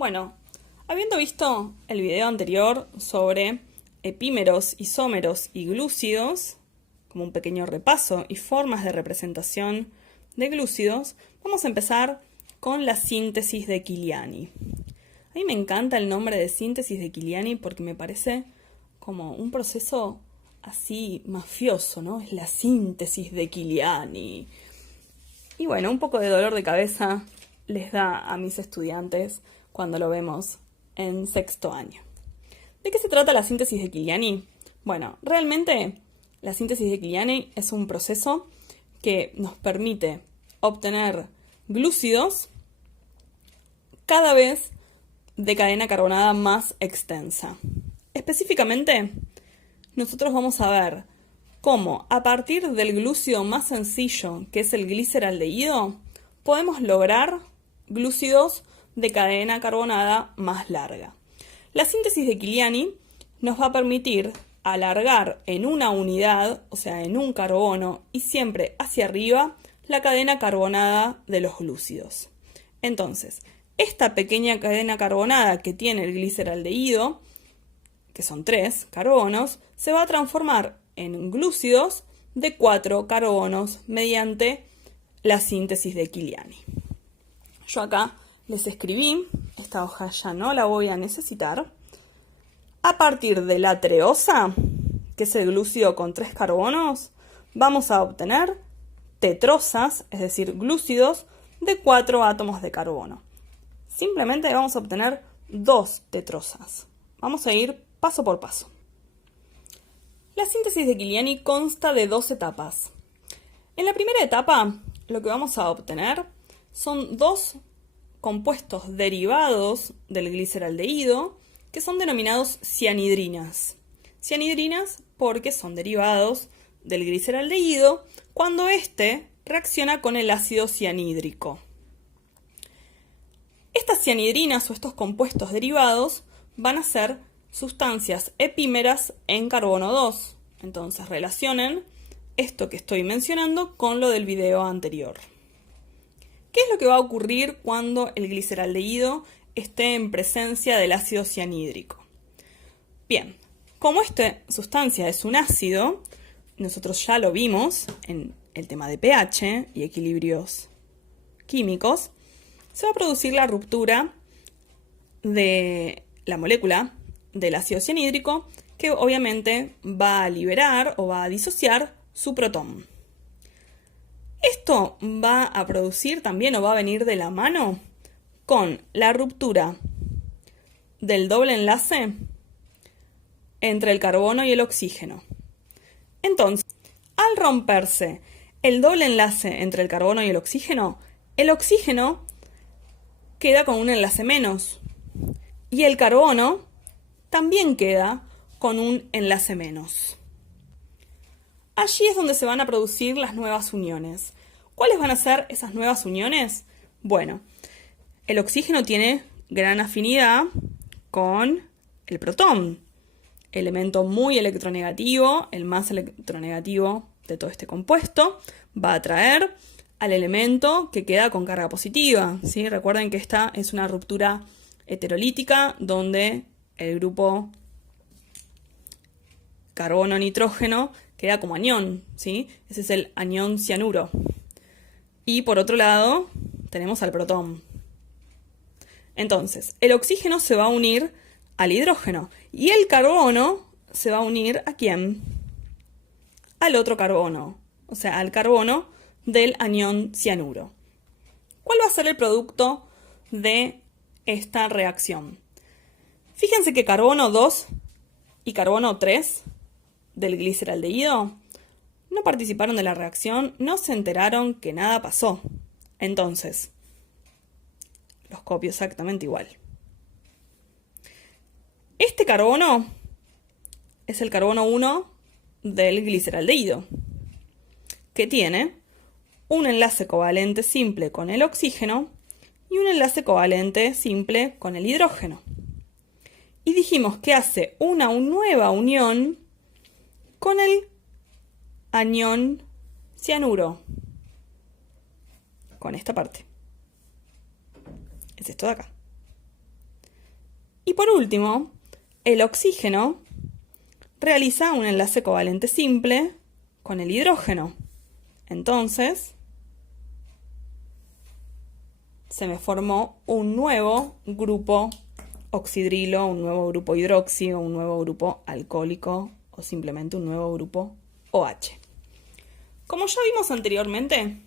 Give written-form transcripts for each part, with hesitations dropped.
Bueno, habiendo visto el video anterior sobre epímeros, isómeros y glúcidos, como un pequeño repaso y formas de representación de glúcidos, vamos a empezar con la síntesis de Kiliani. A mí me encanta el nombre de síntesis de Kiliani porque me parece como un proceso así mafioso, ¿no? Es la síntesis de Kiliani. Y bueno, un poco de dolor de cabeza les da a mis estudiantes cuando lo vemos en sexto año. ¿De qué se trata la síntesis de Kiliani? Bueno, realmente la síntesis de Kiliani es un proceso que nos permite obtener glúcidos cada vez de cadena carbonada más extensa. Específicamente, nosotros vamos a ver cómo a partir del glúcido más sencillo, que es el gliceraldehído, podemos lograr glúcidos de cadena carbonada más larga. La síntesis de Kiliani nos va a permitir alargar en una unidad, o sea, en un carbono, y siempre hacia arriba, la cadena carbonada de los glúcidos. Entonces, esta pequeña cadena carbonada que tiene el gliceraldehído, que son 3 carbonos, se va a transformar en glúcidos de 4 carbonos mediante la síntesis de Kiliani. Yo acá les escribí, esta hoja ya no la voy a necesitar. A partir de la treosa, que es el glúcido con 3 carbonos, vamos a obtener tetrosas, es decir, glúcidos de 4 átomos de carbono. Simplemente vamos a obtener 2 tetrosas. Vamos a ir paso por paso. La síntesis de Kiliani consta de 2 etapas. En la primera etapa, lo que vamos a obtener son 2 compuestos derivados del gliceraldehído que son denominados cianhidrinas. Cianhidrinas porque son derivados del gliceraldehído cuando éste reacciona con el ácido cianhídrico. Estas cianhidrinas o estos compuestos derivados van a ser sustancias epímeras en carbono 2. Entonces relacionen esto que estoy mencionando con lo del video anterior. ¿Qué es lo que va a ocurrir cuando el gliceraldehído esté en presencia del ácido cianhídrico? Bien, como esta sustancia es un ácido, nosotros ya lo vimos en el tema de pH y equilibrios químicos, se va a producir la ruptura de la molécula del ácido cianhídrico que obviamente va a liberar o va a disociar su protón. Esto va a producir también o va a venir de la mano con la ruptura del doble enlace entre el carbono y el oxígeno. Entonces, al romperse el doble enlace entre el carbono y el oxígeno queda con un enlace menos y el carbono también queda con un enlace menos. Allí es donde se van a producir las nuevas uniones. ¿Cuáles van a ser esas nuevas uniones? Bueno, el oxígeno tiene gran afinidad con el protón, elemento muy electronegativo, el más electronegativo de todo este compuesto, va a atraer al elemento que queda con carga positiva, ¿sí? Recuerden que esta es una ruptura heterolítica donde el grupo carbono-nitrógeno queda como anión, ¿sí? Ese es el anión cianuro. Y por otro lado tenemos al protón. Entonces, el oxígeno se va a unir al hidrógeno y el carbono se va a unir ¿a quién? Al otro carbono, o sea, al carbono del anión cianuro. ¿Cuál va a ser el producto de esta reacción? Fíjense que carbono 2 y carbono 3 del gliceraldehído no participaron de la reacción, no se enteraron que nada pasó. Entonces, los copio exactamente igual. Este carbono es el carbono 1 del gliceraldehído, que tiene un enlace covalente simple con el oxígeno y un enlace covalente simple con el hidrógeno. Y dijimos que hace una nueva unión con el anión cianuro, con esta parte. Es esto de acá. Y por último, el oxígeno realiza un enlace covalente simple con el hidrógeno. Entonces, se me formó un nuevo grupo oxidrilo, un nuevo grupo hidroxi, un nuevo grupo alcohólico o simplemente un nuevo grupo OH. Como ya vimos anteriormente,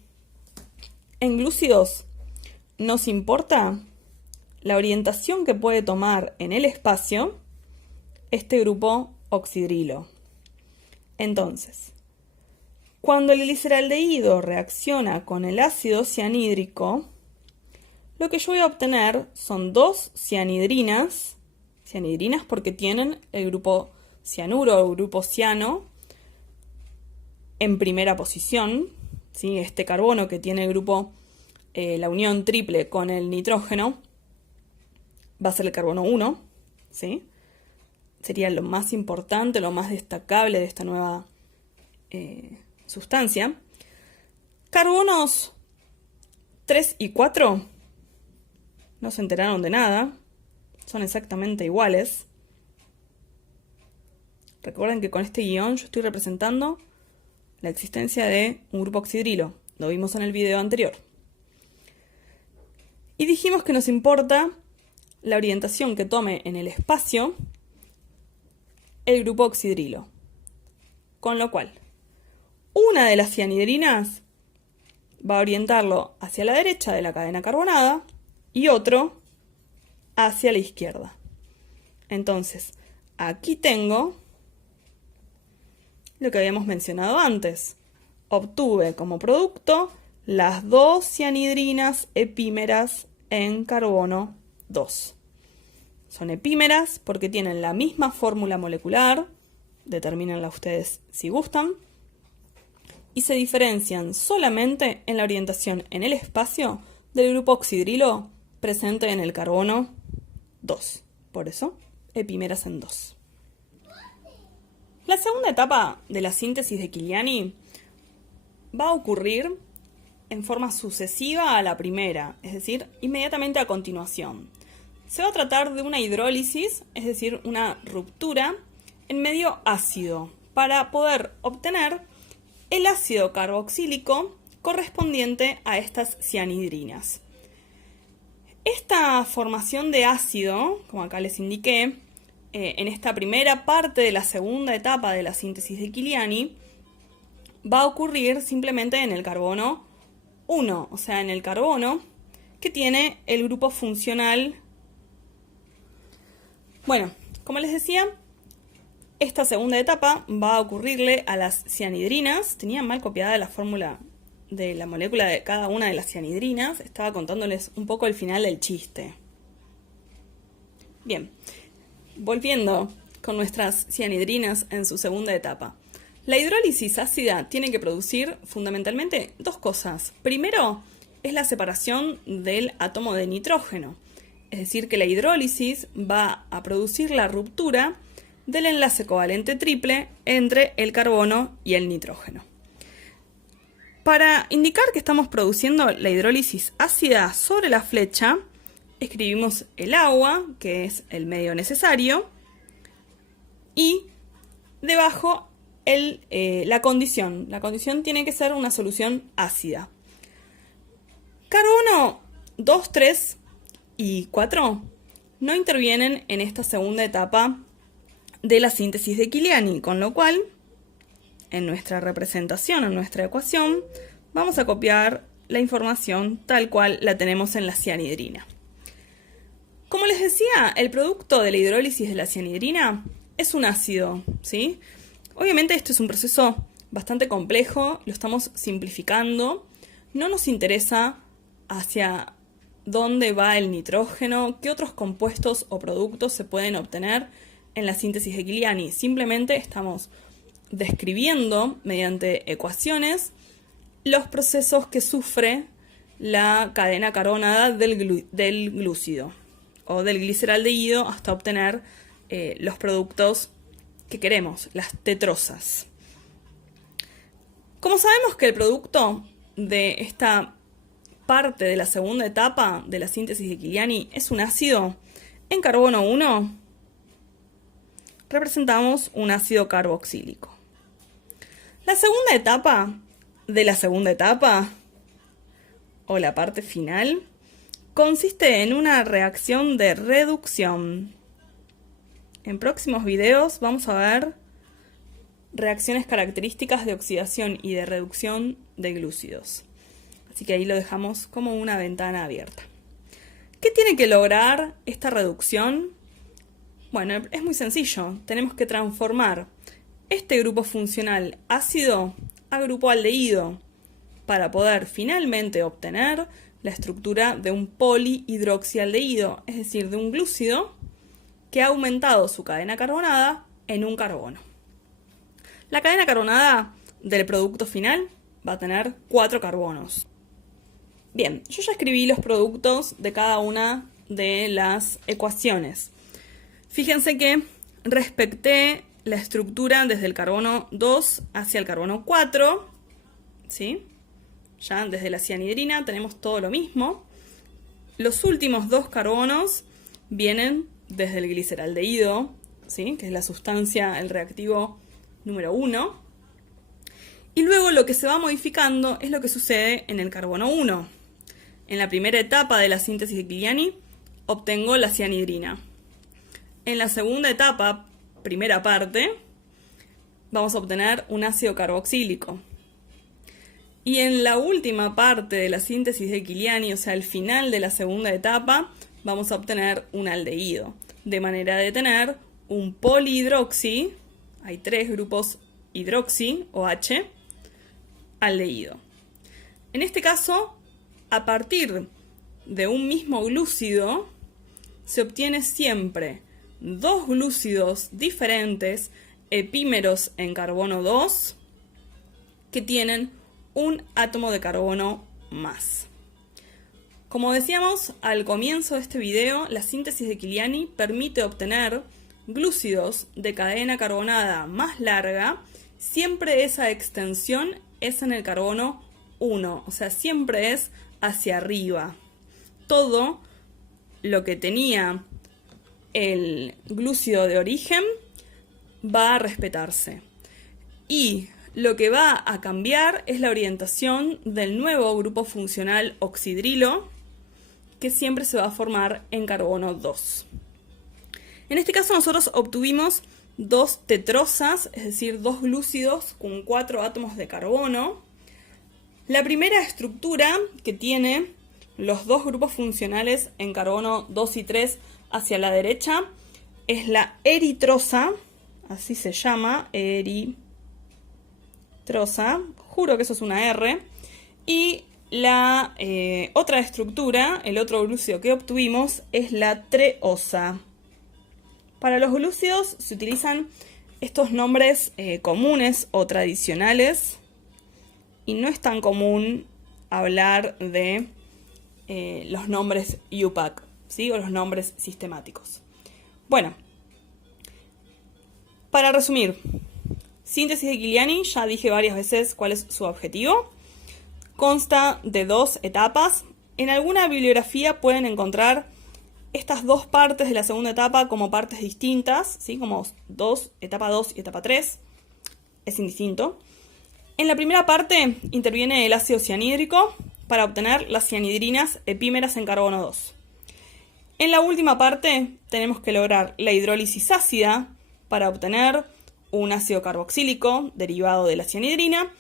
en glúcidos nos importa la orientación que puede tomar en el espacio este grupo oxidrilo. Entonces, cuando el gliceraldehído reacciona con el ácido cianhídrico, lo que yo voy a obtener son dos cianhidrinas porque tienen el grupo cianuro o el grupo ciano en primera posición, ¿sí? Este carbono que tiene el grupo, la unión triple con el nitrógeno, va a ser el carbono 1, ¿sí? Sería lo más importante, lo más destacable de esta nueva sustancia. Carbonos 3 y 4 no se enteraron de nada, son exactamente iguales. Recuerden que con este guión yo estoy representando la existencia de un grupo oxidrilo, lo vimos en el video anterior. Y dijimos que nos importa la orientación que tome en el espacio el grupo oxidrilo. Con lo cual, una de las cianhidrinas va a orientarlo hacia la derecha de la cadena carbonada y otro hacia la izquierda. Entonces, aquí tengo lo que habíamos mencionado antes. Obtuve como producto las dos cianhidrinas epímeras en carbono 2. Son epímeras porque tienen la misma fórmula molecular, determínenla ustedes si gustan, y se diferencian solamente en la orientación en el espacio del grupo oxidrilo presente en el carbono 2. Por eso, epímeras en 2. La segunda etapa de la síntesis de Kiliani va a ocurrir en forma sucesiva a la primera, es decir, inmediatamente a continuación. Se va a tratar de una hidrólisis, es decir, una ruptura en medio ácido, para poder obtener el ácido carboxílico correspondiente a estas cianhidrinas. Esta formación de ácido, como acá les indiqué, en esta primera parte de la segunda etapa de la síntesis de Kiliani, va a ocurrir simplemente en el carbono 1, o sea, en el carbono que tiene el grupo funcional. Bueno, como les decía, esta segunda etapa va a ocurrirle a las cianhidrinas. Tenía mal copiada la fórmula de la molécula de cada una de las cianhidrinas. Estaba contándoles un poco el final del chiste. Bien, volviendo con nuestras cianhidrinas en su segunda etapa. La hidrólisis ácida tiene que producir fundamentalmente dos cosas. Primero, es la separación del átomo de nitrógeno. Es decir, que la hidrólisis va a producir la ruptura del enlace covalente triple entre el carbono y el nitrógeno. Para indicar que estamos produciendo la hidrólisis ácida, sobre la flecha escribimos el agua, que es el medio necesario, y debajo la condición. La condición tiene que ser una solución ácida. Carbono 2, 3 y 4 no intervienen en esta segunda etapa de la síntesis de Kiliani, con lo cual, en nuestra representación, en nuestra ecuación, vamos a copiar la información tal cual la tenemos en la cianhidrina. Como les decía, el producto de la hidrólisis de la cianhidrina es un ácido, ¿sí? Obviamente esto es un proceso bastante complejo, lo estamos simplificando. No nos interesa hacia dónde va el nitrógeno, qué otros compuestos o productos se pueden obtener en la síntesis de Kiliani. Simplemente estamos describiendo mediante ecuaciones los procesos que sufre la cadena carbonada del glúcido o del gliceraldehído hasta obtener los productos que queremos, las tetrosas. Como sabemos que el producto de esta parte de la segunda etapa de la síntesis de Kiliani es un ácido, En carbono 1 representamos un ácido carboxílico. La segunda etapa de la segunda etapa, o la parte final, consiste en una reacción de reducción. En próximos videos vamos a ver reacciones características de oxidación y de reducción de glúcidos. Así que ahí lo dejamos como una ventana abierta. ¿Qué tiene que lograr esta reducción? Bueno, es muy sencillo. Tenemos que transformar este grupo funcional ácido a grupo aldehído para poder finalmente obtener la estructura de un polihidroxialdehído, es decir, de un glúcido que ha aumentado su cadena carbonada en un carbono. La cadena carbonada del producto final va a tener 4 carbonos. Bien, yo ya escribí los productos de cada una de las ecuaciones. Fíjense que respecté la estructura desde el carbono 2 hacia el carbono 4, ¿sí? Ya desde la cianhidrina tenemos todo lo mismo. Los últimos 2 carbonos vienen desde el gliceraldehído, ¿sí? Que es la sustancia, el reactivo número 1. Y luego lo que se va modificando es lo que sucede en el carbono 1. En la primera etapa de la síntesis de Kiliani obtengo la cianhidrina. En la segunda etapa, primera parte, vamos a obtener un ácido carboxílico. Y en la última parte de la síntesis de Kiliani, o sea, el final de la segunda etapa, vamos a obtener un aldehído. De manera de tener un polihidroxi, hay 3 grupos hidroxi o H, aldehído. En este caso, a partir de un mismo glúcido, se obtiene siempre 2 glúcidos diferentes, epímeros en carbono 2, que tienen un átomo de carbono más. Como decíamos al comienzo de este video, la síntesis de Kiliani permite obtener glúcidos de cadena carbonada más larga, siempre esa extensión es en el carbono 1, o sea, siempre es hacia arriba. Todo lo que tenía el glúcido de origen va a respetarse. Y lo que va a cambiar es la orientación del nuevo grupo funcional oxidrilo, que siempre se va a formar en carbono 2. En este caso nosotros obtuvimos 2 tetrosas, es decir, 2 glúcidos con 4 átomos de carbono. La primera estructura que tiene los 2 grupos funcionales en carbono 2 y 3 hacia la derecha es la eritrosa, así se llama, eritrosa, juro que eso es una R, y la otra estructura, el otro glúcido que obtuvimos, es la treosa. Para los glúcidos se utilizan estos nombres comunes o tradicionales y no es tan común hablar de los nombres IUPAC, ¿sí? O los nombres sistemáticos. Bueno, para resumir, síntesis de Kiliani, ya dije varias veces cuál es su objetivo. Consta de 2 etapas. En alguna bibliografía pueden encontrar estas 2 partes de la segunda etapa como partes distintas, ¿sí? Como etapa 2 y etapa 3. Es indistinto. En la primera parte interviene el ácido cianhídrico para obtener las cianhidrinas epímeras en carbono 2. En la última parte tenemos que lograr la hidrólisis ácida para obtener un ácido carboxílico derivado de la cianhidrina.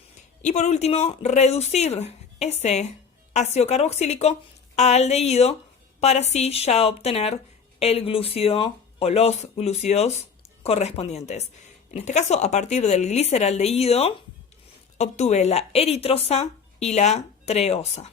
Y por último, reducir ese ácido carboxílico a aldehído para así ya obtener el glúcido o los glúcidos correspondientes. En este caso, a partir del gliceraldehído, obtuve la eritrosa y la treosa.